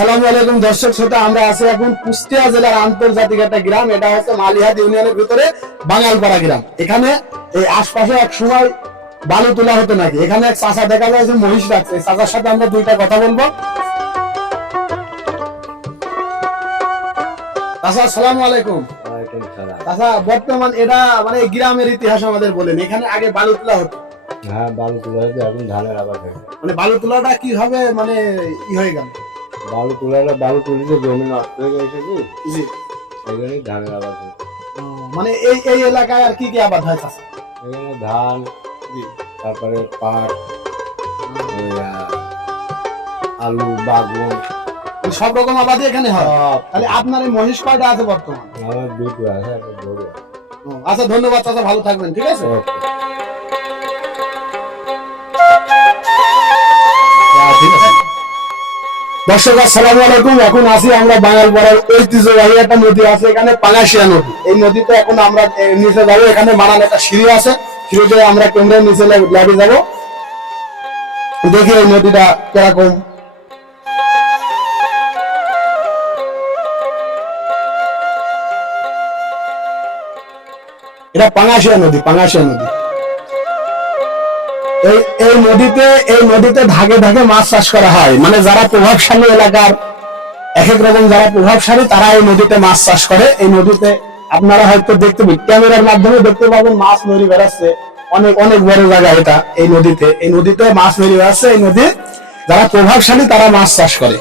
আসসালামু আলাইকুম দর্শক শ্রোতা, আমরা আছি এখন কুষ্টিয়া জেলার আন্তর্জাতিক একটা গ্রাম। এটা হচ্ছে মালিহাট ইউনিয়নের ভিতরে বাঙালপাড়া গ্রাম। এখানে এই আশপাশে এক সময় বালু তোলা হতো নাকি। এখানে এক চাচা দেখা যায় যে মহিষ রাখছে। এই চাচার সাথে আমরা দুইটা কথা বলবো। চাচা আসসালামু আলাইকুম। চাচা বর্তমান এটা মানে গ্রামের ইতিহাস আমাদের বলেন, এখানে আগে বালু তোলা হতো? হ্যাঁ, বালু তোলা হয়েছে, এখন ধানের আবাদ হয়েছে। মানে বালু তোলাটা কিভাবে মানে হয়ে গেল? বালু তুলিতে জমি নষ্ট হয়ে গেছে কি, জি, সেই জন্যই ধানের আবাদ হয়েছে। মানে এই এই এলাকায় আর কি কি আবাদ হয় চাচা? এখানে ধান, জি, তারপরে পাট, আলু, বাগুন, সব রকম আবাদই এখানে হয়। সব। তাহলে আপনার এই মহিষ কয়টা আছে বর্তমান? আমার দুটো আছে, একটা গরু আছে। আচ্ছা, ধন্যবাদ চাচা, ভালো থাকবেন। ঠিক আছে। ওকে। দর্শক আসসালামু আলাইকুম। এখন আছি আমরা বাঙালপাড়ার ঐতিহ্যবাহী একটা নদী আছে এখানে, পাঙাশিয়া নদী। এই নদীতে এখন আমরা নিচে যাবো। এখানে মানান একটা সিঁড়ি আছে, সিঁড়িতে আমরা কেন্দ্রের নিচে ল্যাবে যাবো। দেখি এই নদীটা কিরকম। এটা পাঙাশিয়া নদী, পাঙাশিয়া নদী। এই নদীতে ধাগে ধাগে মাছ চাষ করা হয়। মানে যারা প্রভাবশালী এলাকার এক এক রকম যারা প্রভাবশালী তারা এই নদীতে মাছ চাষ করে। এই নদীতে আপনারা হয়তো দেখতে ক্যামেরার মাধ্যমে দেখতে পাবেন মাছ নদী বেড়াচ্ছে। অনেক অনেক বড় জায়গা এটা। এই নদীতে মাছ নদী বেড়াচ্ছে। এই নদী যারা প্রভাবশালী তারা মাছ চাষ করে।